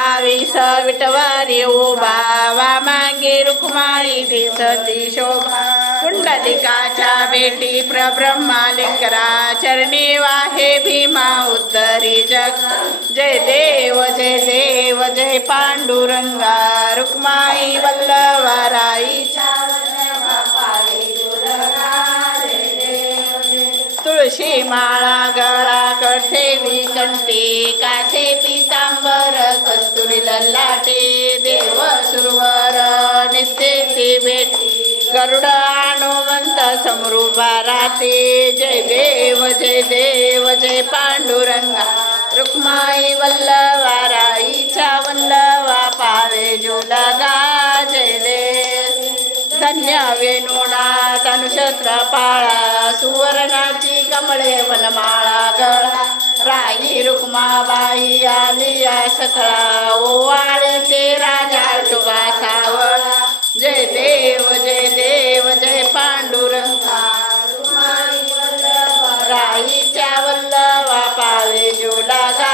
28 विटवारी उभा वामांगी रुक्माई दिसती शोभा कुंडलिकाच्या भेटी प्रब्रह्मालिंगरा चरणी वाहे भीमा उद्धरी जग जय देव जय देव जय पांडुरंगा रुक्माई वल्लभाराईच्या तुळशी माळा गळा कठेवी कंठी कासे पितांबर कस्तुरी ललाटे देव सुरवर नित्य भेटी गरुड हनुमंत समरूपा राते जय देव जय देव जय पांडुरंगा रुक्माई वल्लभाराईच्या वल्लभा पावे जुलगा जय देव धन्य वेणुनाथ अनुक्षत्र पाळा सुवर्णाची कमळे वनमाळा गळा राई रुक्माबाई आलिया सकळा ओवाळीचे राजा शुभा सावळा जय देव जय देव जय पांडुरंगा राईच्या वल्लभा पावे जुलागा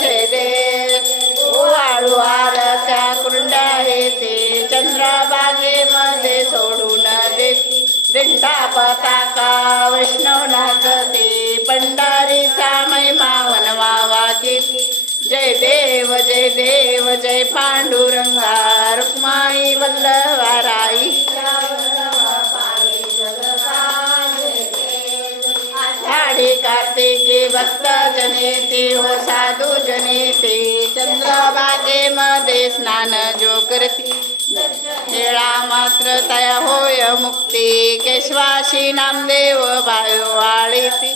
जय देव वाळू आरत्या कुंडा येते चंद्रभागेमध्ये सोडून देती दिंडा पताका वैष्णव नाचते पंढरीचा महिमा वनवावा घेती जय देव जय देव जय पांडुरंगा रुक्माई वल्लभाराई आषाढी कार्तिकी भक्त जनेते हो साधू जनेते चंद्रभागेमध्ये स्नान जो करती हेळा मात्र तया होय मुक्ती केशवाशी नामदेव भायो वाळीती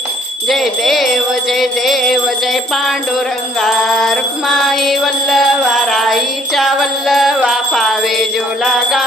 जय देव जय देव जय पांडुरंगा रुक्माई वल्लभाराईच्या वल्लभा पावे जुलागा